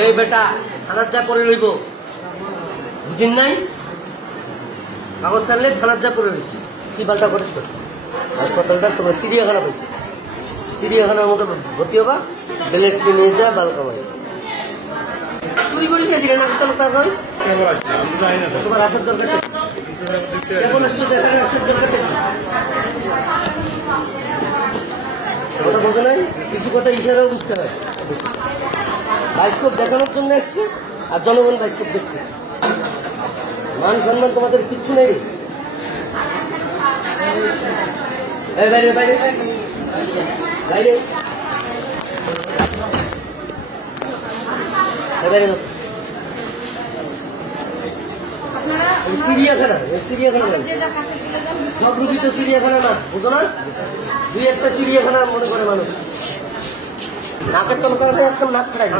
এই বেটা থানার যা পরে রইব বুঝিন নাই কাগজ কানলে থানার যা পরে রইস কি পাল্টা করিস করছে হাসপাতালটা তোমার চিড়িয়াখানা পেয়েছে চিড়িয়াখানার মতো ভর্তি হবা বেলেটকে নিয়ে যা বাল কামাই চুরি করিস না দিলে না তার হয় তোমার আসার দরকার কেমন আসছো দেখার আসার দরকার কথা বোঝো নাই কিছু কথা ইশারাও বুঝতে হয় বায়োস্কোপ দেখানোর জন্য এসছে আর জনগণ বায়োস্কোপ দেখতে মান সম্মান তোমাদের কিচ্ছু নেই বাইরে বাইরে বাইরে বাইরে চিড়িয়াখানা চিড়িয়াখানা সব রুগী তো চিড়িয়াখানা না বুঝো না দুই একটা চিড়িয়াখানা মনে করে মানুষ নাকের তল করে একদম নাক খাড়াই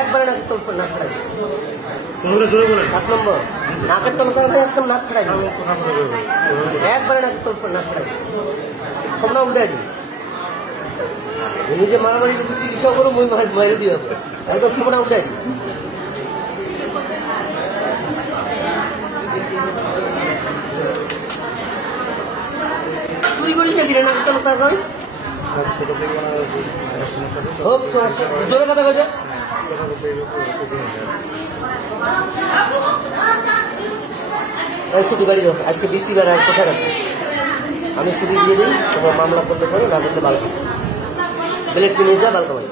একবারে নাকের তল নাক খাড়াই 7 নম্বর নাকের তল করে একদম নাক খাড়াই একবারে নাকের তল নাক খাড়াই তোমরা উল্টে দিই নিজে মারামারি যদি চিকিৎসা করো মই মাইরে দিয়ে হবে একদম ঠিকনা উল্টে দিই চুরি করিস না দিলে নাকের তল তার হয় হোক জোরে কথা কইছে ছুটি বাড়ি যাও আজকে বৃষ্টিবার আর কোথায় রাখবো আমি ছুটি দিয়ে দিই তোমার মামলা করতে পারো না করতে বালকা বেলেটকে নিয়ে যা বালকা ভাই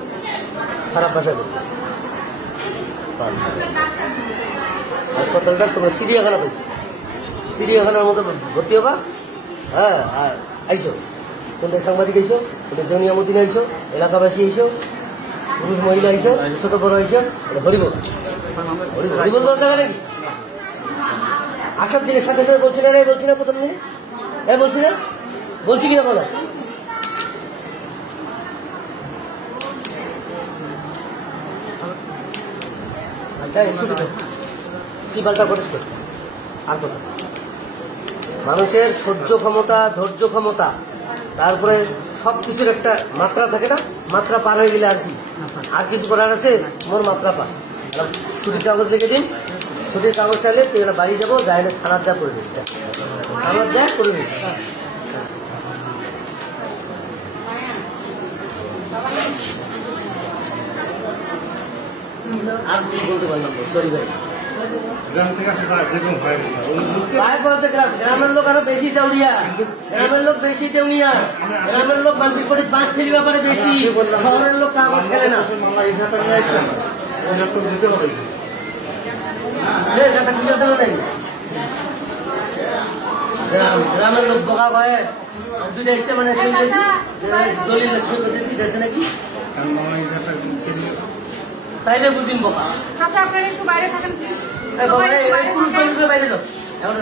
খারাপ ভাষা করতে হাসপাতালটা তোমার চিড়িয়াখানা পেয়েছে চিড়িয়াখানার মতো ভর্তি হবা হ্যাঁ আইসো কোনটা সাংবাদিক আইসো কোনটা জনিয়া মদিনা আইসো এলাকাবাসী আইসো পুরুষ মহিলা আইসো ছোট বড় আইসো হরিবল হরিবল বলতে গেলে নাকি আসার দিনে সাথে সাথে বলছি না বলছি না প্রথম দিনে বলছি না বলছি কিনা বলো কি পাল্টা করিস করছে আর কথা মানুষের সহ্য ক্ষমতা ধৈর্য ক্ষমতা তারপরে সবকিছুর একটা মাত্রা থাকে না মাত্রা পার হয়ে গেলে আর কিছু করার আছে মোর মাত্রা পা ছুটির কাগজ লিখে দিন ছুটির কাগজ চাইলে তুই বাড়ি যাবো যাই না থানার যা করে দিস থানার যা করে দিস আর কি বলতে পারলাম সরি ভাই গ্রামের লোক আরো বেশি চাউরিয়া গ্রামের লোক বেশি দেউনিয়া গ্রামের লোক মানসিক করে 5 ঠেলি ব্যাপারে বেশি শহরের লোক কাগজ খেলে না গ্রামের লোক বোকা ভয়ে দুইটা এক্সট্রা মানে দলিল নাকি তাইলে বুঝিম বোকা আপনারা একটু বাইরে থাকেন প্লিজ বাইরে যাও এখন